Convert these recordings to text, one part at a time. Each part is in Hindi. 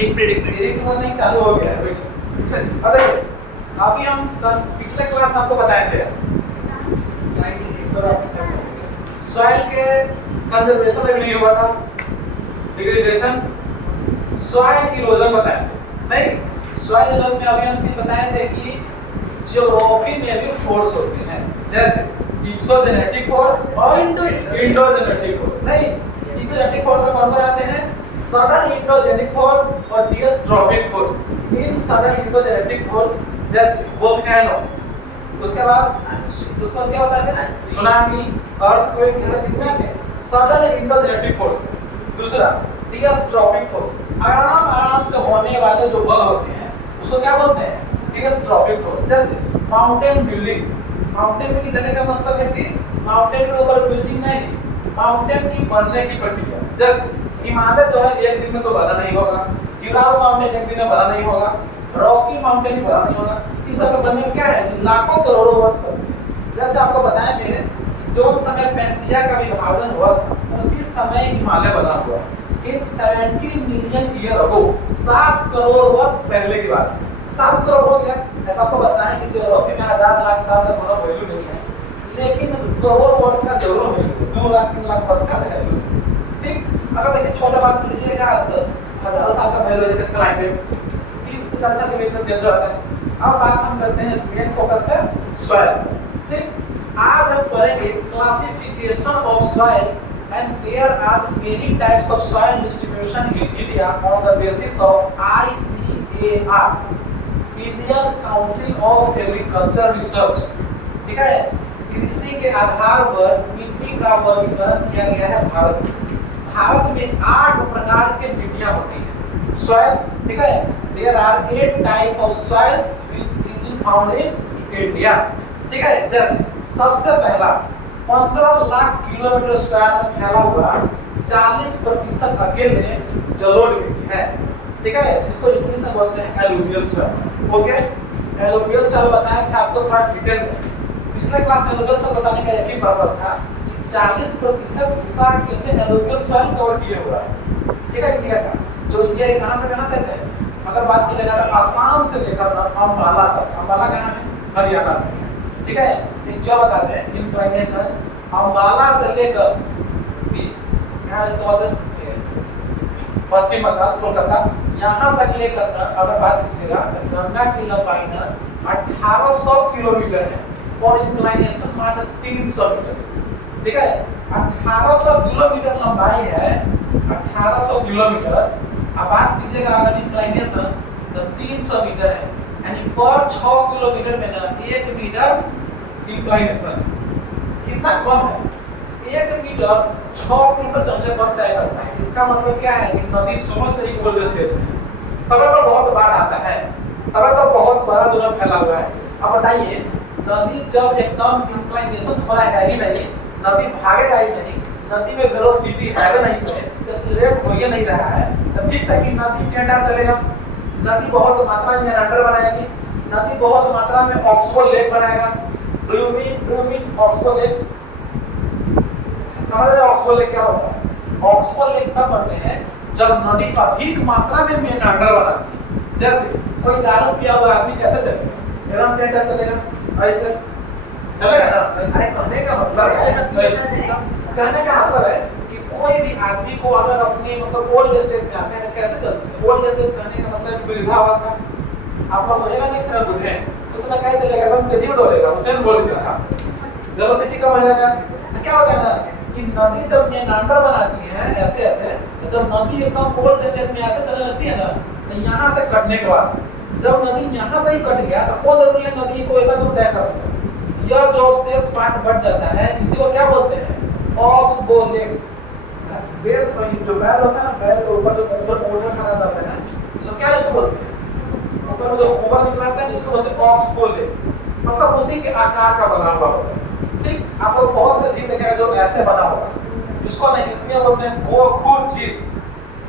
एक मिनट एडिट हुआ नहीं, चालू हो गया है। वेट चल अरे अभी हम पिछले क्लास में आपको बताए थे सॉइल के कंजर्वेशन में नहीं हुआ था, डिग्रेडेशन, सॉइल इरोजन बताए थे नहीं। सॉइल इरोजन में अभी हम सिर्फ बताए थे कि ज्योग्राफी में भी फोर्स होते हैं, जैसे एक्सोजेनेटिक फोर्स और इंडोजेनेटिक फोर्स। नहीं, एक्सोजेनेटिक फोर्स में कौन कौन आते हैं? सडन इंडोजेनिक फोर्स और डिस्ट्रॉपिक फोर्स। इन सडन इंडोजेनेटिक फोर्स जैसे वोल्केनो, उसके बाद उसका क्या होता है? सुनामी, अर्थक्वेक, ये सब किसमें आते हैं? Sudden endogenetic force. दूसरा डिस्ट्रॉपिक फोर्स, आराम से होने वाले जो बल होते हैं उसको क्या बोलते हैं? डिस्ट्रॉपिक फोर्स। जैसे माउंटेन बिल्डिंग, माउंटेन बिल्डिंग करने का मतलब है कि माउंटेन के ऊपर बिल्डिंग नहीं, माउंटेन की बनने की प्रक्रिया। जैसे हिमालय जो है एक दिन में तो बना नहीं होगा, गिराल माउंटेन एक दिन में बना नहीं होगा, रॉकी माउंटेन भी बना नहीं होगा। इस सब बनने में क्या है? लाखों करोड़ों वर्ष लगते हैं। जैसे आपको बताए थे कि जो समय पैंजिया का विभाजन हुआ था उसी समय हिमालय बना हुआ। इन 70 मिलियन ईयर अगो, 7 करोड़ वर्ष पहले की बात है। 7 करोड़ हो गया। ऐसा आपको बताएं कि ज्योग्राफी में 1000 लाख साल का कोई वैल्यू नहीं है, लेकिन करोड़ वर्ष का जरूर वैल्यू है, 2 लाख 3 लाख वर्ष का वैल्यू है। ठीक, अगर देखिए छोटा बात लीजिएगा 10 हजारों साल का वैल्यू, जैसे क्लाइमेट 30 से 40 साल के बीच में चेंज होता है। अब बात हम करते हैं, मेन फोकस है सॉइल। ठीक, आज हम पढ़ेंगे classification of soil and there are many types of soil distribution in India on the basis of ICAR, Indian Council of Agriculture Research। ठीक है, कृषि के आधार पर मिट्टी का वर्गीकरण किया गया है भारत में। भारत में 8 प्रकार के मिट्टियां होती हैं, सॉइल्स। ठीक है, there are 8 type of soils which is found in India। ठीक है, जैसे सबसे पहला 15 लाख किलोमीटर स्क्वायर में फैला हुआ 40% अकेले जलोढ़ मिट्टी है। ठीक है, जिसको इंग्लिश में बोलते हैं alluvial soil. Okay, alluvial soil बताया था आपको थोड़ा डिटेल में। पिछले क्लास में एलुवियल सॉइल बताने का यही पर्पस था कि 40% हिस्सा अकेले एलुवियल सॉइल कवर किए हुआ है। ठीक है, इंडिया का जो इंडिया के कहां से कहां तक है, अगर बात की जाए तो आसाम से लेकर अंबाला तक। अंबाला कहां है? हरियाणा में। ठीक है, एक जो बताते हैं इंक्लाइनेशन अंबाला से लेकर यहाँ पश्चिम बंगाल कोलकाता यहाँ तक लेकर अगर बात कीजिएगा तो गंगा की लंबाई न 1800 किलोमीटर है और इंक्लाइनेशन मात्र 300 मीटर। ठीक है, 1800 किलोमीटर लंबाई है, 1800 किलोमीटर। अब बात कीजिएगा अगर इंक्लाइनेशन तो 300 मीटर है, यानी पर 6 किलोमीटर में ना 1 मीटर इंक्लाइनेशन। कितना कम है? 1 मीटर 6 किलोमीटर चलने पर तय करता है। इसका मतलब क्या है कि नदी शुरू से ही कोल्ड स्टेज में है, तब तो बहुत बाढ़ आता है, तब तो बहुत बड़ा दोनों फैला हुआ है। अब बताइए, नदी जब एकदम इंक्लाइनेशन थोड़ा है ही नहीं, नदी भागेगा ही नहीं, नदी में वेलोसिटी है नहीं है, एक्सीलरेट हो ही नहीं रहा है, तो फिक्स है कि नदी टेंडर चलेगा। नदी बहुत मात्रा में अंडर बनाएगी, नदी बहुत मात्रा में ऑक्सफोर्ड लेक बनाएगा। Do you mean Oxford lake? समझ रहे हो ऑक्सफोर्ड लेक क्या होता है? ऑक्सफोर्ड लेक तब बनते हैं जब नदी अधिक मात्रा में मेंडर बनाती है। जैसे कोई दारू पिया हुआ आदमी कैसे चलेगा? एकदम टेंडर चलेगा, ऐसे चलेगा ना? अरे कहने का मतलब है कि कोई भी आदमी को अगर अपने मतलब ओल्ड स्टेज में आते हैं कैसे चलते हैं? ओल्ड स्टेज करने का मतलब वृद्धावस्था। आपको बोलेगा नहीं सर बुढ़े उसमें कैसे चलेगा? एकदम तेजी में दौड़ेगा, उसे बोलेगा वेलोसिटी कम हो जाएगा। तो क्या होता है ना कि नदी जब मेंडर बनाती है ऐसे ऐसे, तो जब नदी एकदम ओल्ड स्टेज में ऐसे चलने लगती है ना, तो यहाँ से कटने के बाद जब नदी यहाँ से ही कट गया तो कौन जरूरी है नदी को एक दूर तय करना। यह जो शेष पार्ट बच जाता है इसी को क्या बोलते हैं? ऑक्सबोर्ड लेक। बैल जो बैल होता है ना, बैल के ऊपर जो ऊपर खाना जाता है इसको क्या इसको बोलते हैं? ऊपर जो ऊपर निकलता है इसको बोलते हैं ऑक्सबोर्ड लेक, मतलब उसी के आकार का बना हुआ होता है। ठीक, आपको बहुत से झील देखेगा जो ऐसे बना होगा, जिसको ना हिंदी में बोलते हैं गोखुर झील,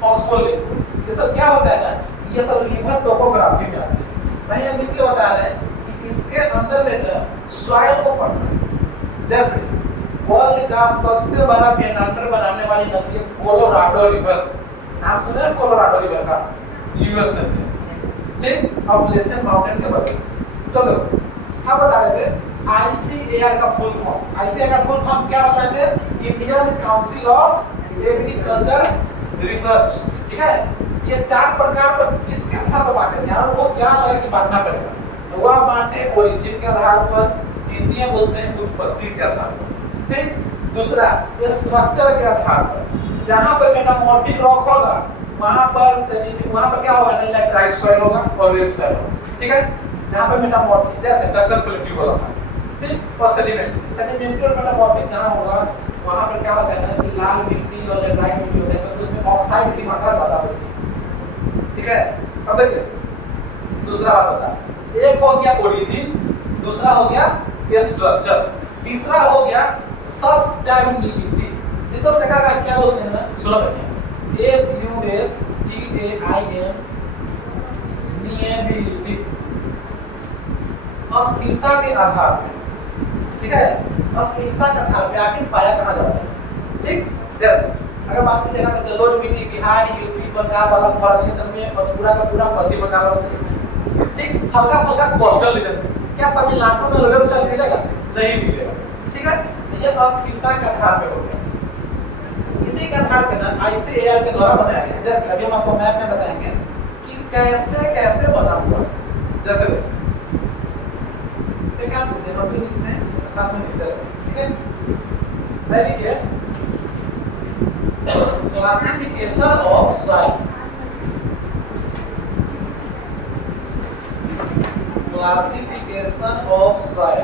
ऑक्सफोर्ड लेक। ये सब क्या होता है ना, ये सब रिवर टोपोग्राफी में आते हैं। नहीं हम इसलिए बता रहे हैं कि इसके अंदर में सॉइल को पढ़ना। जैसे वर्ल्ड का सबसे बड़ा मेंडर बनाने वाली नदी है कोलोराडो रिवर। नाम सुने कोलोराडो रिवर का? यूएसए में, ठीक, अपलेशियन माउंटेन के बगल। चलो क्या बता रहे थे, आईसीएआर का फुल फॉर्म, आईसीएआर का फुल फॉर्म क्या बताएंगे, Indian council of agriculture research, ठीक है। ये 4 प्रकार पर किसके आधार पर बांटे, यार वो क्या लगा कि बांटना पड़ेगा, तो वह बांटे ओरिजिन के आधार पर, हिंदी में बोलते हैं उत्पत्ति के आधार पर, ठीक। दूसरा स्ट्रक्चर के आधार पर, जहां पर मेटामॉर्फिक रॉक होगा वहां पर क्या होगा, लैटराइट सॉइल होगा और रेड सॉइल होगा, ठीक है। जहां पर मेटामॉर्फिक जैसे डक्कन प्लेट्यू वाला था, ठीक, और सेडिमेंट्री और मेटामॉर्फिक जहां होगा वहां पर क्या होता है ना कि लाल मिट्टी और लैटराइट मिट्टी होता है, तो उसमें ऑक्साइड की मात्रा ज्यादा होती है, ठीक है। अब देखिए दूसरा बात बता, एक हो गया ओरिजिन, दूसरा हो गया स्ट्रक्चर, तीसरा हो गया सस्टेनेबिलिटी। देखो इसका क्या बोलते हैं ना, सुनो बताइए, SUSTAIN नियबिलिटी, अस्थिरता के आधार पे, ठीक है, अस्थिरता के आधार पे आखिर पाया कहाँ जाता है, ठीक। जैसे अगर बात कीजिएगा तो जलोढ़ मिट्टी बिहार, यूपी, पंजाब वाला थोड़ा क्षेत्र में और पूरा का पूरा पश्चिम बंगाल वाला क्षेत्र में, ठीक, हल्का फुल्का कोस्टल रीजन में, क्या तमिलनाडु में रेड सॉइल मिलेगा, नहीं मिलेगा, ठीक है। ये अस्थिरता के आधार पे हो गया, इसी के आधार पे ना आईसीएआर के द्वारा बनाया गया। जैसे अभी हम आपको मैप में बताएंगे कि कैसे कैसे बना हुआ है, जैसे देखिए आप जैसे हम भी लिखते हैं साथ में लिखते हैं, ठीक है। मैं लिखिए classification of soil, classification of soil,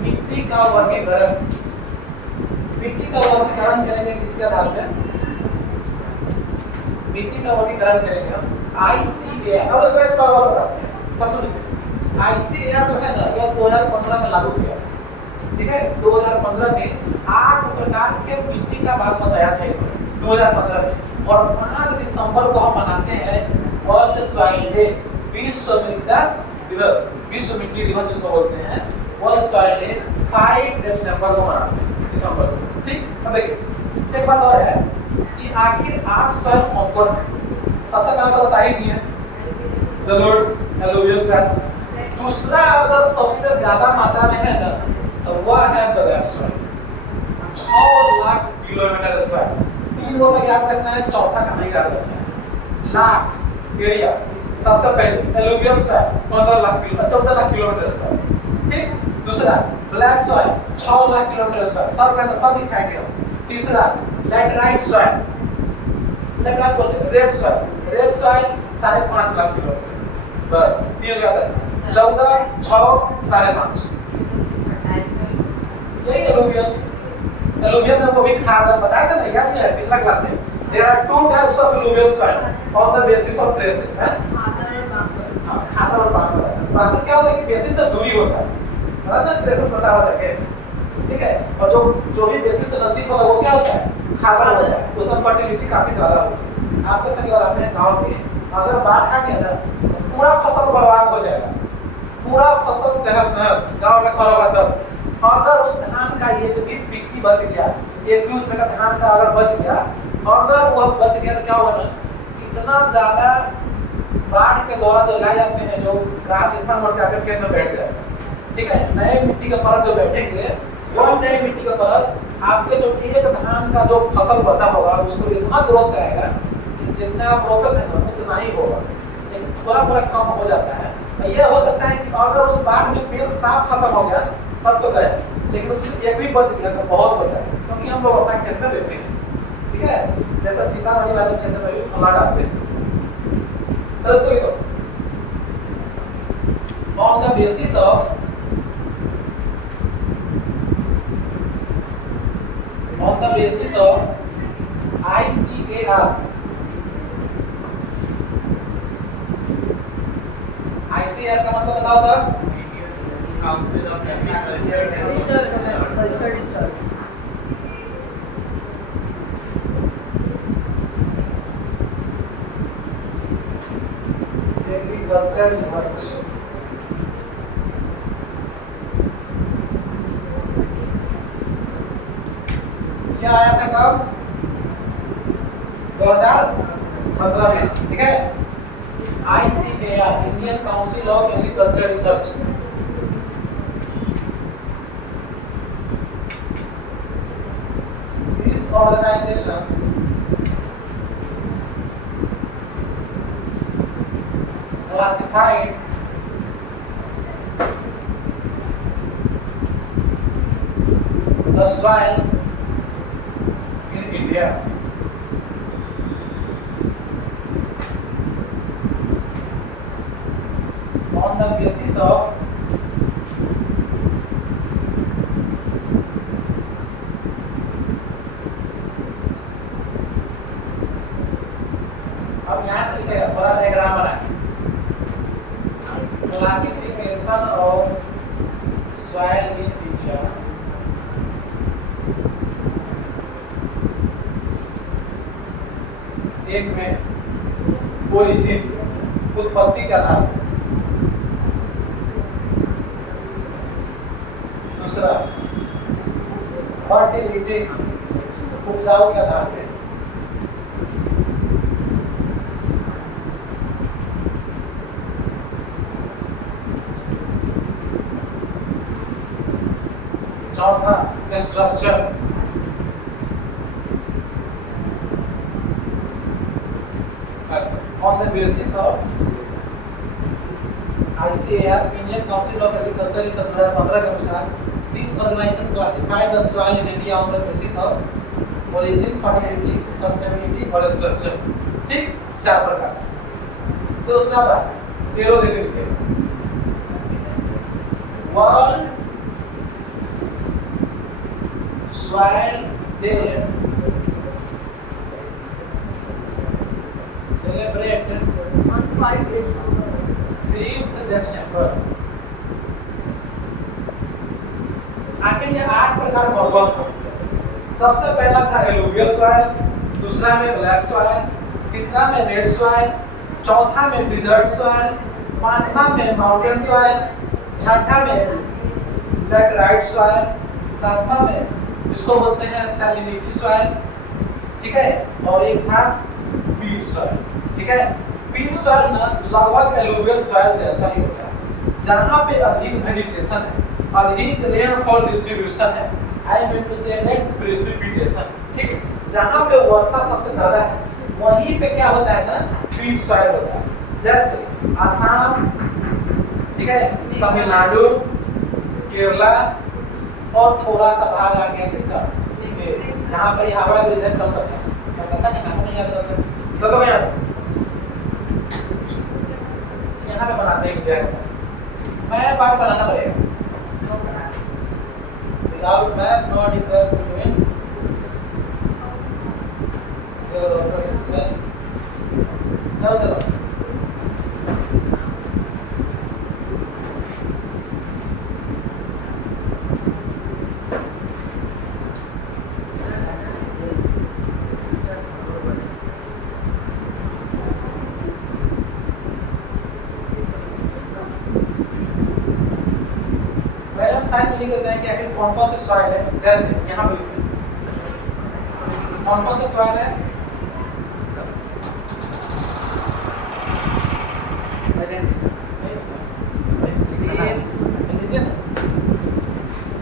मिट्टी का वर्गीकरण, मिट्टी का वर्गीकरण करेंगे किसके आधार पे, मिट्टी का वर्गीकरण करेंगे हम आईसीएआर। अब एक बार और बताते हैं, तो सुनिए आईसीएआर जो है ना यह 2015 में लागू किया, ठीक है। 2015 में 8 प्रकार के मिट्टी का बात बताया था 2015 में, और 5 दिसंबर को हम मनाते हैं वर्ल्ड सॉइल डे, विश्व मृदा दिवस, विश्व मिट्टी दिवस जिसको बोलते हैं, वर्ल्ड सॉइल डे 5 दिसंबर को मनाते हैं, दिसंबर को, ठीक। अब देखिए एक बात और है कि आखिर 8 सॉइल कौन है, सबसे पहले तो बता ही दिए जलोढ़ एलुवियल सॉइल, दूसरा अगर सबसे ज्यादा मात्रा में है ना तो वह है black soil, 6 lakh kilometre square, 3 को में याद रखना है, चौथा का नहीं याद रखना है, लाख एरिया। सबसे पहले alluvial soil 14 lakh kilometre square, ठीक। दूसरा black soil 6 lakh kilometre square, सब दिखाएंगे हम। तीसरा लैटराइट सॉइल, लैटराइट बोलते red soil, red soil 5.5 lakh kilometre, बस 3 याद रखना। 14, 6, 5.5, यही एलुवियल। एलुवियल में वो भी खाद बताया था ना, याद नहीं है पिछला क्लास में, there are 2 types of alluvial soil on the basis of traces, है खादर और बांगर। बांगर क्या होता है कि बेसिस से दूरी होता है, मतलब ना ट्रेसेस बता हुआ है, ठीक है। और जो भी बेसिस से नजदीक होगा वो क्या होता है, खादर होता है, उसमें फर्टिलिटी काफी ज्यादा होती है। आपके संग बताते हैं गांव में अगर बाढ़ आ गया ना तो पूरा फसल बर्बाद हो जाएगा, पूरा फसल तहस नहस, गांव में खड़ा हुआ तब। अगर उस धान का एक भी पिक्की बच गया, एक भी उसमें का धान का अगर बच गया, अगर वह बच गया तो क्या होगा ना, इतना ज्यादा बाढ़ के द्वारा जो लाए जाते हैं, जो गाद इतना बढ़ जाकर खेत में बैठ जाएगा, ठीक है। नए मिट्टी का परत जो बैठेंगे, वह नए मिट्टी का परत आपके जो एक धान का जो फसल बचा होगा उसको इतना ग्रोथ कराएगा कि जितना आप रोपे थे ना उतना ही होगा, लेकिन थोड़ा थोड़ा कम हो जाता है। यह हो सकता है कि अगर उस बाढ़ में पेड़ साफ खत्म हो गया तब तो गए, लेकिन उसमें एक भी बच गया तो बहुत होता है, क्योंकि हम लोग अपना खेत में देते हैं, ठीक है। जैसा सीतामढ़ी वाले क्षेत्र में भी फला डालते हैं। चलो इसको लिखो, on the basis of ICAR, ICAR का मतलब बताओ तो, काउंसिल ऑफ एग्रीकल्चर रिसर्च। यह आया था कब, 2015 2015 में, ठीक है। ICAR Indian council of agriculture research, this organization classified the soil in India on the basis of अब यहाँ से लिखेगा, थोड़ा डायग्राम बनाए, classification of soil in India एक में ओरिजिन उत्पत्ति का नाम, दूसरा फर्टिलिटी उपजाऊ के आधार पे, चौथा structure, on the basis of ICAR Indian Council of Agriculture इस 2015 के अनुसार this organization classified the soil in India on the basis of origin, fertility, sustainability और structure, ठीक, 4 प्रकार से। दूसरा बात एरो देके लिखे, world soil day celebrated on 5th December। आखिर ये 8 प्रकार कौन-कौन था? सबसे पहला था एलुवियल सॉइल, दूसरा में ब्लैक सॉइल, तीसरा में रेड सॉइल, चौथा में डिजर्ट सॉइल, पांचवा में माउंटेन सॉइल, छठा में लैटराइट सॉइल, सातवां में इसको बोलते हैं सैलिनिटी सॉइल, ठीक है, और एक था पीट सॉइल, ठीक है। पीट सॉइल ना लगभग एलुवियल सॉइल जैसा ही होता है, जहाँ पे अधिक वेजिटेशन है, अधिक रेनफॉल डिस्ट्रीब्यूशन है, आई मीन टू से नेट प्रेसिपिटेशन, ठीक, जहाँ पे वर्षा सबसे ज्यादा है वहीं पे क्या होता है ना, पीट सॉइल होता है। जैसे आसाम, ठीक है, तमिलनाडु, केरला और थोड़ा सा भाग आ गया किसका, जहाँ पर हावड़ा ब्रिज है कलकत्ता, नहीं नाम नहीं याद रहता, चलो यहाँ पे बनाते हैं जगह, मैप बार बनाना पड़ेगा, without map no difference between चलो साइड में लिख देते हैं कि आखिर कौन-कौन से सॉइल है। जैसे यहाँ पे लिखते हैं कौन-कौन से सॉइल है,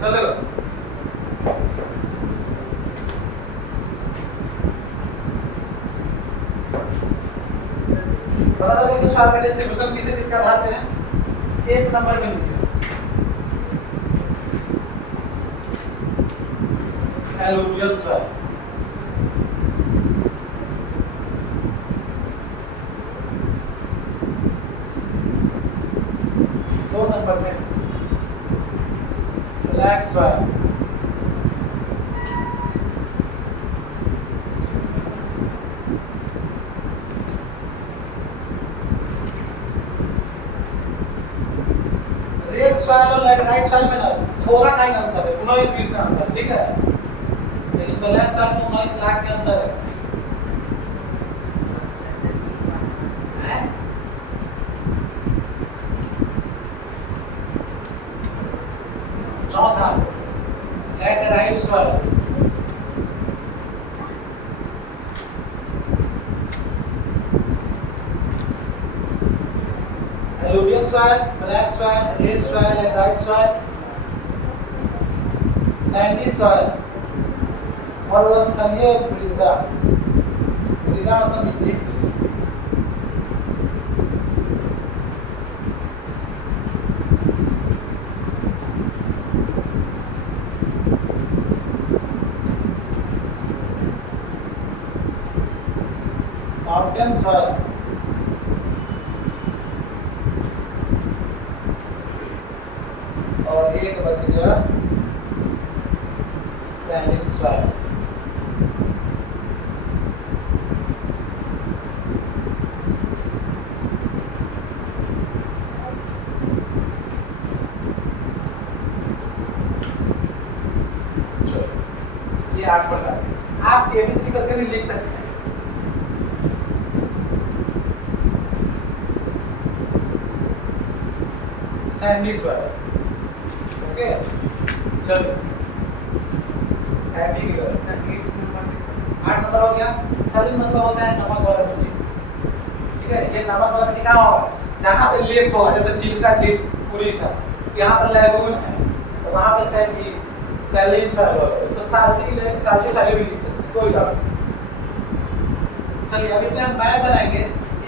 चलो पता चल गया कि सॉइल का डिस्ट्रीब्यूशन किसे किसके आधार पे है। 1 नंबर में लिखिए एलुवियल सॉइल, दो नंबर में ब्लैक सॉइल, रेड सॉइल और लैटराइट सॉइल में ना थोड़ा नहीं अंतर है, 19-20 का अंतर, ठीक है, लेकिन ब्लैक सॉइल में 19 लाख के अंतर है। चौथा laterite soil, alluvial soil, black soil, red soil and white soil, Sandy soil और वो स्थलीय मृदा, मृदा मतलब मिट्टी, माउंटेन सॉइल, और एक बच गया सैंडी सॉइल। ये 8 प्रकार के आप एबीसी करके भी लिख सकते हैं। सैंडी सॉइल, ओके चलो हैप्पी गिवर 8 नंबर हो गया। सैलिन मतलब होता है नमक वाला मिट्टी, ठीक है। ये नमक वाला मिट्टी कहाँ होगा, जहाँ पे लेक होगा, जैसे चिल्का झील, उड़ीसा, यहाँ पर लैगून है तो वहाँ पे सैलिन सॉइल होगा, इसको साल्टी लेक, साल्टी सॉइल भी लिख सकते हैं, कोई डाउट नहीं। चलिए अब इसमें हम मैप बनाएंगे,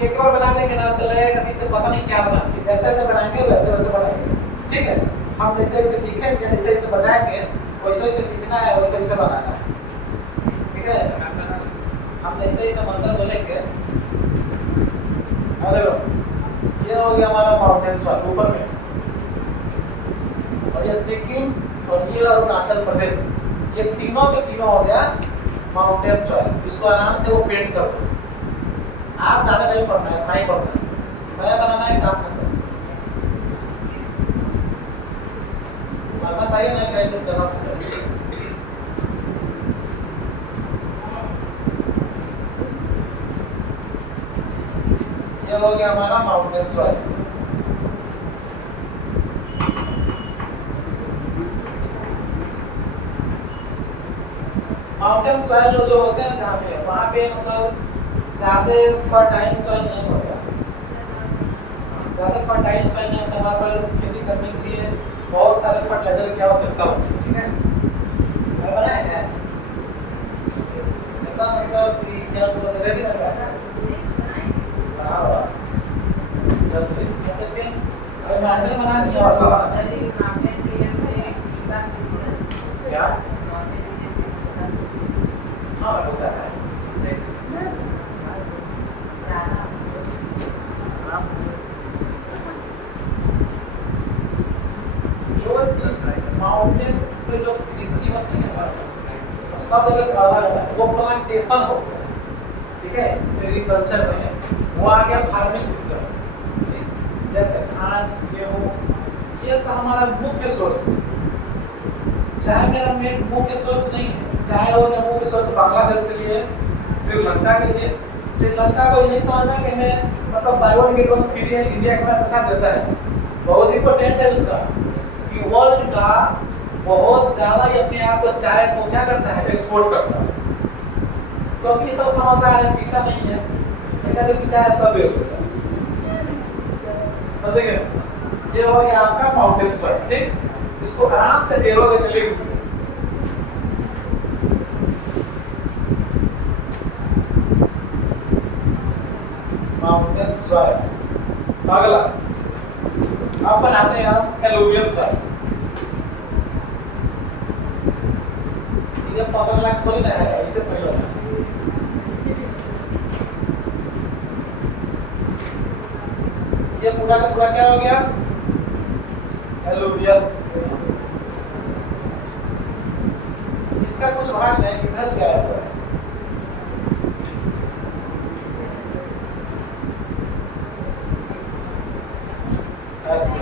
एक बार बना देंगे ना तो लगेगा कि इसे पता नहीं क्या बनाएंगे, जैसे जैसे बनाएंगे वैसे वैसे बनाएंगे, ठीक है। हम जैसे जैसे लिखेंगे, जैसे जैसे बनाएंगे वैसे वैसे लिखना है, वैसे वैसे बनाना है, ठीक है। हम जैसे जैसे मंत्र बोलेंगे, देखो ये हो गया हमारा माउंटेन सॉइल ऊपर में, और ये सिक्किम और ये अरुणाचल प्रदेश, ये तीनों के तीनों हो गया माउंटेन सॉइल। इसको आराम से वो पेंट कर दो, आज ज्यादा नहीं पढ़ना है, नहीं पढ़ना है, मैं बनाना है काम करना चाहिए ना, क्या मिस करना पड़ेगा। ये हो गया हमारा माउंटेन सॉइल। माउंटेन सॉइल जो होते हैं जहाँ पे, वहाँ पे मतलब ज्यादा फर्टाइल सॉइल नहीं होता, ज्यादा फर्टाइल सॉइल नहीं होता, वहाँ पर खेती करने के लिए बहुत सारे फर्टिलाइजर की आवश्यकता होती है, ठीक है। मैं बनाया है एकदम, मतलब कि क्या उसको बोलते, रेडी बन गया बना हुआ जल्दी, मतलब कि अभी माउंटेन बना दिया और क्या हाँ होता है। जो चीज माउंटेन पे जो कृषि होती है अब सब जगह अलग अलग है, वो प्लांटेशन हो गया, ठीक है। एग्रीकल्चर में वो आ गया फार्मिंग सिस्टम, ठीक। जैसे धान, गेहूँ, ये सब हमारा मुख्य सोर्स है। चाय मेरा मेन मुख्य सोर्स नहीं है, चाय हो गया मुख्य सोर्स बांग्लादेश के लिए, श्रीलंका के लिए। श्रीलंका को ये नहीं समझना कि मैं मतलब by one get one free है, इंडिया का पैसा देता है, बहुत इंपॉर्टेंट है उसका कि वर्ल्ड का बहुत ज़्यादा ही अपने आप को चाय को क्या करता है, एक्सपोर्ट करता है, क्योंकि सब समझदार है, पीता नहीं है, लेकिन जो पीता है सब बेच देता है। तो देखिए ये हो गया आपका माउंटेन सॉइल, ठीक। इसको आराम से एरो देकर लिख दीजिए। Mountain soil. अगला अब बनाते हैं हम एलुवियल सॉइल। सीधे 15 लाख थोड़ी ना है, इससे पहले है। ये पूरा का पूरा क्या हो गया, एलुवियल। इसका कुछ भाग नहीं, इधर भी आया हुआ है, ऐसे।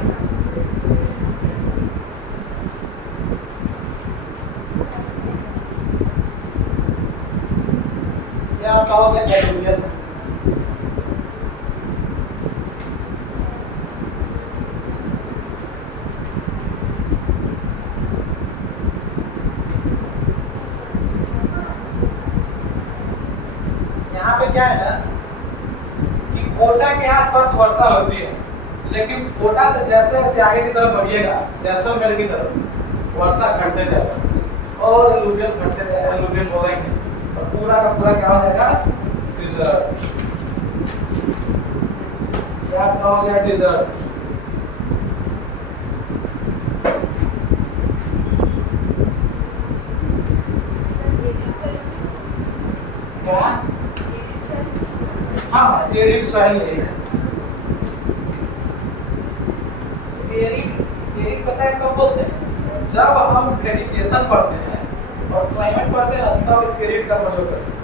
ये आपका हो गया एलुवियल। यहाँ पे क्या है ना कि कोटा के आसपास वर्षा होती है, लेकिन कोटा से जैसे जैसे आगे की तरफ बढ़िएगा, जैसलमेर की तरफ, वर्षा घटते जाएगा और एलुवियल घटते जाएगा, एलुवियल होगा ही नहीं और पूरा का पूरा क्या हो जाएगा, डिजर्ट। क्या हो गया, डिजर्ट। क्या? हाँ, एरिड सॉइल है। एरिड पता है कब बोलते हैं, जब हम वेजिटेशन पढ़ते हैं और क्लाइमेट पढ़ते हैं तब एरिड का प्रयोग करते हैं,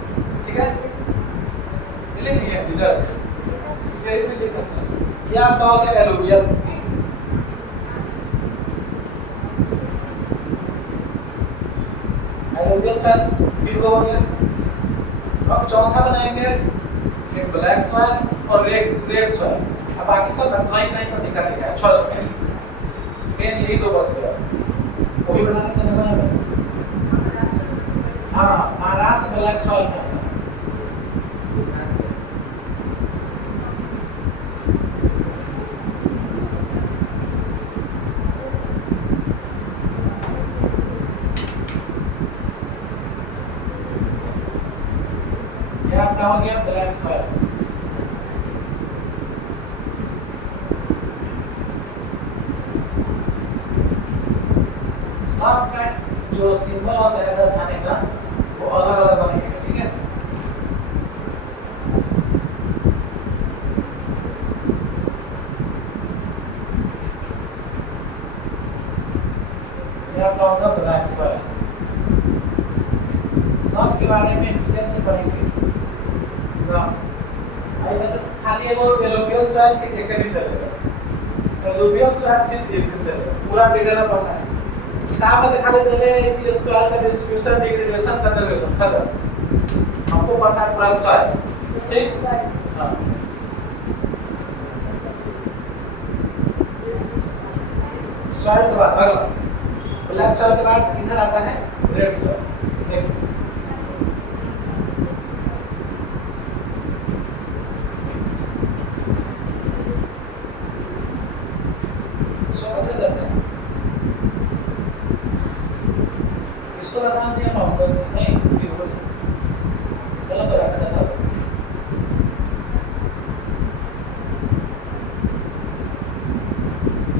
ठीक है। नहीं है डिजर्ट, एरिड भी देख सकते हैं। ये आपका हो गया एलुवियल। एलुवियल सॉइल तीन हो गया। अब चौथा बनाएंगे एक ब्लैक सॉइल और रेड सॉइल। अब बाकी सब कहीं कहीं पर दिक्कत है, छोड़ मेन यही दो बच गया, वो भी बना देते हैं। हाँ, महाराष्ट्र ब्लैक सॉइल में क्या हो गया, ब्लैक सॉइल। सबका जो सिंबल होता है दर्शाने का वो अलग अलग बनेगा, ठीक है। यह होगा ब्लैक सॉइल। सब के बारे में डिटेल से पढ़ेंगे। आई वैसे खाली एगो एलुवियल सॉइल के एक दिन चलेगा, एलुवियल सॉइल सिर्फ एक दिन चलेगा, पूरा डिटेल में पढ़ना है। किताब में दिखा देते हैं इसी सॉइल का डिस्ट्रीब्यूशन, डिग्रेडेशन, कंजर्वेशन खत्म। हमको पढ़ना है पूरा सॉइल, ठीक। हाँ, सॉइल के बाद अगला ब्लैक सॉइल के बाद इधर आता है रेड सॉइल। देखो इसको लगाना चाहिए माउंटेन से नहीं फिर चलो तो रखना सब।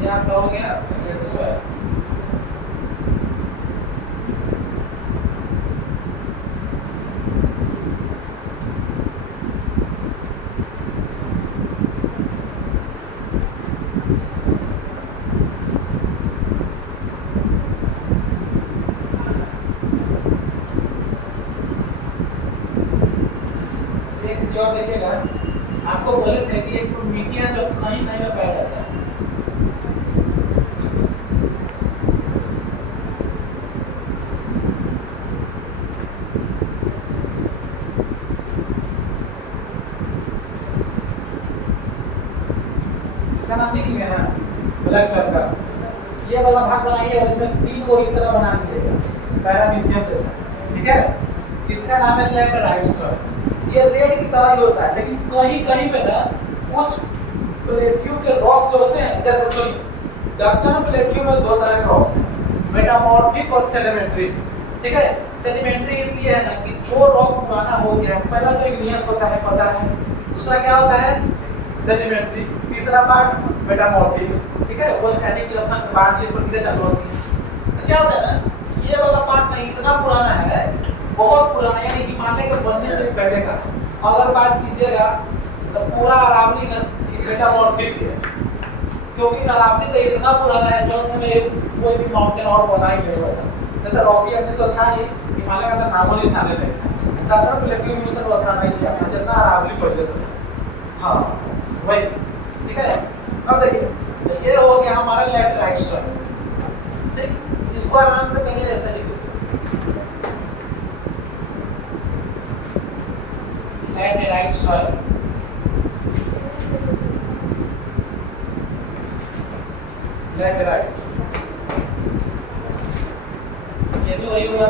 ये आपका हो गया रेड सॉइल। और देखिएगा आपको बोले थे कि एक तो मिट्टियां जो कहीं कहीं में पाया जाता है, इसका नाम लिख लिया ना ब्लैक सॉइल का। ये वाला भाग बनाइए और इसमें तीन को इस तरह बना दीजिएगा पैरामीशियम जैसा, ठीक है। इसका नाम है लैटेराइट सॉइल। ये रेड की तरह ही होता है, लेकिन कहीं कहीं पे ना कुछ प्लेट्यू के रॉक्स जो होते हैं, जैसे सुनिए डक्टन प्लेट्यू में दो तरह के रॉक्स हैं, मेटामॉर्फिक और सेडिमेंट्री, ठीक है। सेडिमेंट्री इसलिए है ना कि जो रॉक पुराना हो गया, पहला तो इग्नियस होता है पता है, दूसरा क्या होता है सेडिमेंट्री, तीसरा पार्ट मेटामॉर्फिक, ठीक है। वोल्केनिक इरप्शन के बाद ये प्रक्रिया चालू होती है। तो क्या होता है ना, ये वाला पार्ट नहीं इतना पुराना है, बहुत पुराना, यानी हिमालय के बनने से भी पहले का अगर बात कीजिएगा तो पूरा अरावली मेटामॉर्फिक है, क्योंकि अरावली तो इतना पुराना है जो समय कोई भी माउंटेन और बना ही नहीं हुआ था। जैसे रॉकी हमने तो था ही, हिमालय का तो नामो निशान नहीं था, डक्टन प्लेट्यू मिशन उतना नहीं किया जितना अरावली पहले से। हाँ वही, ठीक है। अब देखिए तो ये हो गया हमारा लैटेराइट सॉइल, ठीक। इसको आराम से पहले ऐसे लिख लीजिए लैटेराइट सॉइल। लैटेराइट ये भी वही हुआ।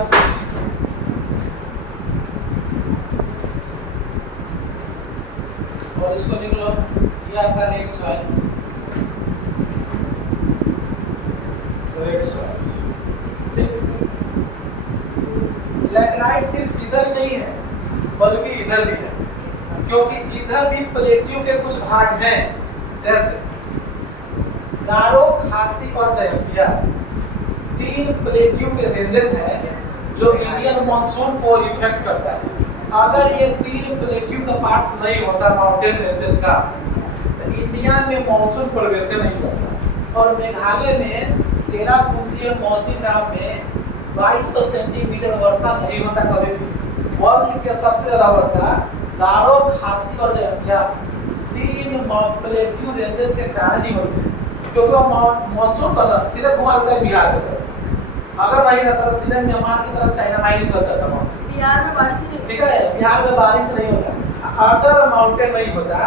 और इसको लिख लो, ये आपका red soil. Red soil. Laterite सिर्फ इधर नहीं है बल्कि इधर भी है, क्योंकि इधर भी प्लेटियो के कुछ भाग हैं, जैसे गारो, खासी और जयंतिया। 3 प्लेटियो के रेंजेस हैं जो इंडियन मानसून को इफेक्ट करता है। अगर ये 3 प्लेटियो का पार्ट्स नहीं होता माउंटेन रेंजेस का, तो इंडिया में मानसून प्रवेश नहीं करता। और मेघालय में चेरापूंजी और मौसिनराम में 2200 सेंटीमीटर वर्षा नहीं होता कभी भी। वर्ल्ड के सबसे ज्यादा वर्षा गारो, खासी और जयंतिया 3 प्लेट्यू रेंजेस के कारण ही होते हैं, क्योंकि वो मानसून का सीधे घुमा देता है बिहार की तरफ। अगर नहीं रहता तो सीधे म्यांमार की तरफ चाइना माई निकल जाता मानसून। बिहार में बारिश नहीं, ठीक है, बिहार में बारिश नहीं होता। अगर माउंटेन नहीं होता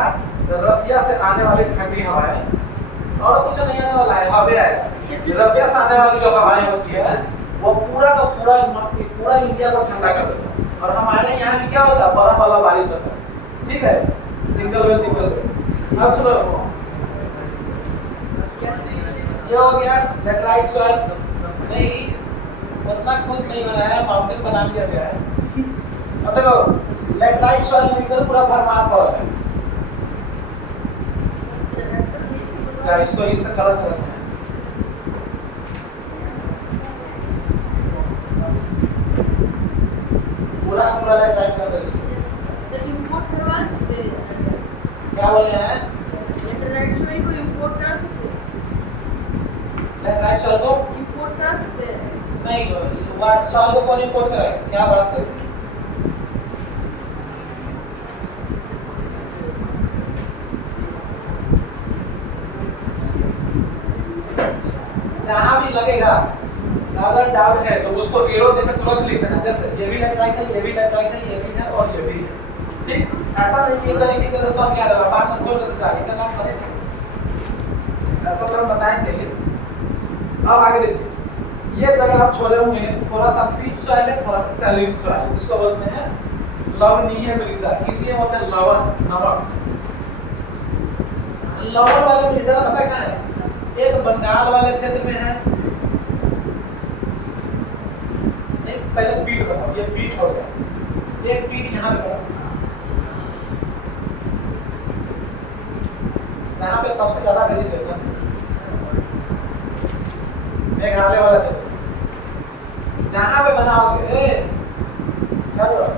तो रसिया से आने वाली ठंडी हवाएं, और कुछ नहीं आने वाला है, हवा आएगा। रसिया से आने वाली जो हवाएं होती है वो पूरा का पूरा इंडिया को ठंडा कर देता है। और हमारे यहाँ भी क्या होता है, बर्फ वाला बारिश होता है। ठीक है, जिंगल में। अब सुनो, ये हो गया लेटराइट सॉइल। नहीं, उतना खुश नहीं होना है, माउंटेन बना दिया गया है। अब देखो लेटराइट सॉइल में इधर पूरा भरमार पड़ा है। अच्छा, इसको इससे कलर से रखना है। पूरा पूरा लेटराइट कर दो इसको। तो इंपोर्ट करवा सकते हैं, क्या बोले हैं, लेटराइट सॉइल को इंपोर्ट करा सकते हैं, लेटराइट सॉइल को इंपोर्ट करा सकते हैं। नहीं, वाट सॉइल को कौन इंपोर्ट कराए, क्या बात कर रहे हैं। जहां भी लगेगा अगर डाउट है तो उसको एरो देकर तुरंत लिख देना, जैसे ये भी लेटराइट है, ये भी लेटराइट है, ये भी है और ये भी है। ठीक, ऐसा नहीं कि एक ही तरह सब याद होगा, बाद में बोल देते जाके का नाम करें, ऐसा तो हम बताएंगे। अब आगे देखिए, ये जगह हम छोड़े हुए हैं, थोड़ा सा पीच सॉइल है, थोड़ा सा सैलिन सॉइल, जिसको बोलते हैं लवणीय मृदा। हिंदी में होता है लवण, नमक। लवण वाले मृदा पता कहाँ है, एक बंगाल वाले क्षेत्र में है। नहीं, पहले बीट बनाओ, ये बीट हो गया, एक बीट यहाँ पे बनाओ, जहाँ पे सबसे ज्यादा वेजिटेशन है, मेघालय वाला क्षेत्र। जहाँ पे बनाओगे, क्या हुआ,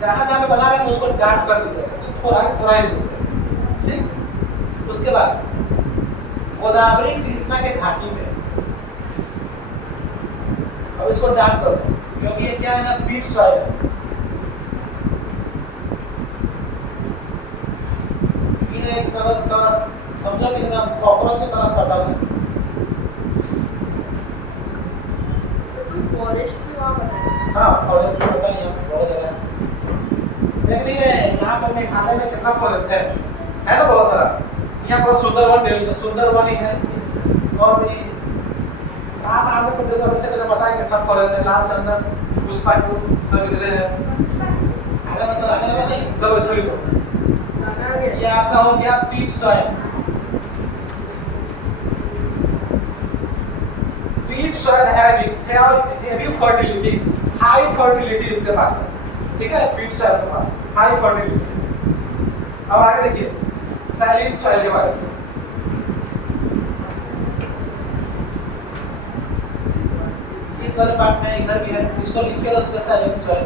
जहाँ पे बना रहे हैं उसको डार्क कर दीजिएगा, तो थोड़ा ही दूर है। ठीक, उसके बाद गोदावरी कृष्णा के घाटी में, अब इसको डार्क कर दो, क्योंकि ये क्या है ना, पीट सॉइल है। इन एक समझो कि एकदम कॉकरोच की तरह सटल है। फॉरेस्ट भी वहाँ बताया। हाँ, फॉरेस्ट भी होता है यहाँ पे, बहुत ज़्यादा है। देख नहीं रहे यहाँ पे मेघालय में कितना फॉरेस्ट है ना, बहुत सारा। यहाँ पर सुंदरवन ही है, और भी आंध्र प्रदेश वाले क्षेत्र में बताया कितना फॉरेस्ट है, लाल चंदन, पुष्पापुर सब इधर है। आगे नहीं, चलो इसको लिखो। ये आपका हो गया पीट सॉइल। पीट soil heavy fertility, high fertility इसके पास है। ठीक है, पीट सॉइल के पास हाई फर्टिलिटी है। अब आगे देखिए सैलिन सॉइल के बारे में। इस वाले पार्ट में इधर भी है, इसको लिख के दो, सैलिन सॉइल।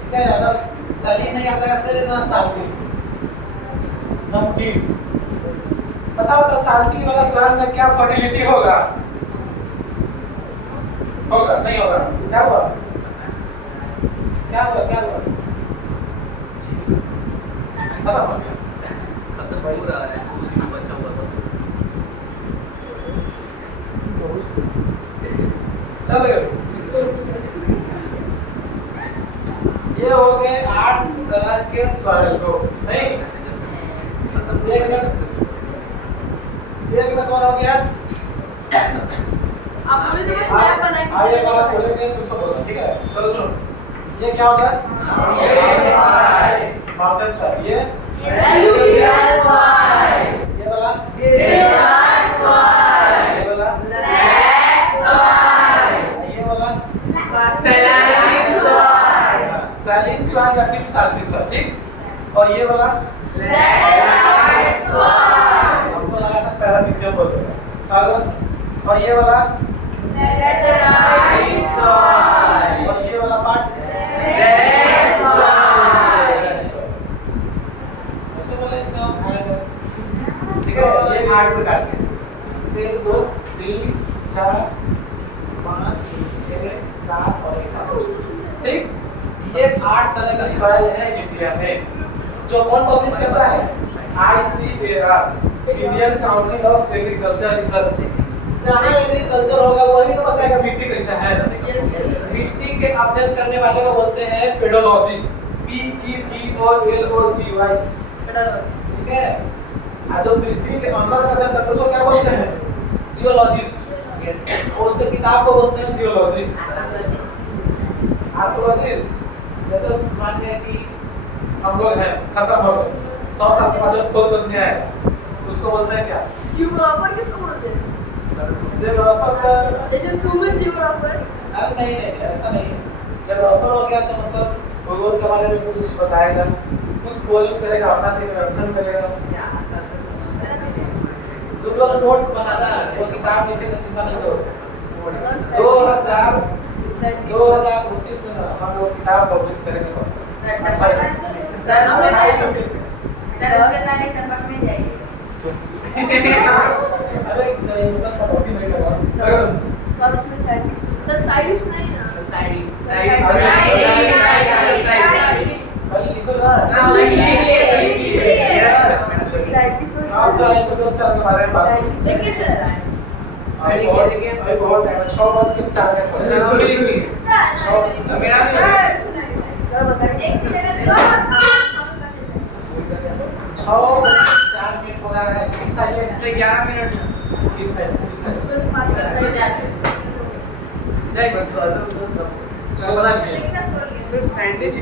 ठीक है, अगर सैलिन नहीं आता है तो साल्टी, नमकीन। बताओ तो साल्टी वाला सॉइल में क्या फर्टिलिटी होगा, नहीं होगा। क्या हुआ, खत्म हो गया, खत्म हो रहा है, कुछ भी बचा हुआ था। चलो ये हो गए 8 तरह के सॉइल को, नहीं एक में कौन हो गया, आप बोले तो मैं स्नैप बना के आगे वाला बोलेंगे तुम सब बोलो। ठीक है, चलो सुनो, ये क्या हो गया? Mountain soil. ये Alluvial soil. ये वाला Desert soil. ये वाला Black soil. ये वाला Saline soil. सैलिन सॉइल या फिर साल्टी सॉइल, ठीक। और ये वाला Laterite soil. हमको लगा था पैरामीशियम बोलते हैं। और ये वाला Laterite soil. और ये वाला पार्ट Red soil. ऐसे बोले सब आएगा, ठीक है। ये 8 प्रकार के 1 2 3 4 5 6 7 और 1 8, ठीक। ये 8 तरह के सॉइल है इंडिया में, जो कौन पब्लिश करता है? ICAR, Indian council of agriculture research. जहाँ एग्रीकल्चर होगा वही तो बताएगा मिट्टी कैसा है। Yes, sir. मिट्टी के अध्ययन करने वाले को बोलते हैं पेडोलॉजी, PEDOLOGY, Pedology. ठीक है। और जो पृथ्वी के अंदर का अध्ययन करते हैं उसको क्या बोलते हैं? जियोलॉजिस्ट। और उसके किताब को बोलते हैं जियोलॉजी। आर्कोलॉजिस्ट, जैसे मान लिया कि हम लोग हैं खत्म हो गए, 100 साल के बाद जब खोद बचने आएगा तो उसको बोलते हैं क्या? Geographer किसको बोलते हैं? जियोग्राफर का जैसे सुमित geographer. अरे नहीं नहीं ऐसा नहीं है। जब रॉपर हो गया तो मतलब भूगोल के बारे में कुछ बताएगा, कुछ क्वेश्चन करेगा, अपना से इन्वेंशन करेगा। तुम लोग नोट्स बनाना, वो किताब लिखने का चिंता नहीं करो। 2029 में हम वो किताब पब्लिश करेंगे। सर, हमने 28 में। अरे मतलब कटौती नहीं लगा। सर उसमें शायरी सुनाई ना. पहले लिखो ना। आप तो एग्रीकल्चर के बारे में बात करो। देखिए सर. अभी बहुत टाइम है, 6 बज के 4 मिनट हो गए। 6 बज के 4 मिनट। सर बताइए. 6 4 मिनट हो गया है। ठीक साइड से 11 मिनट। ठीक साइड। उसमें बात कर सही जाते. सो बना के लेकिन ना सर साइंटिस्ट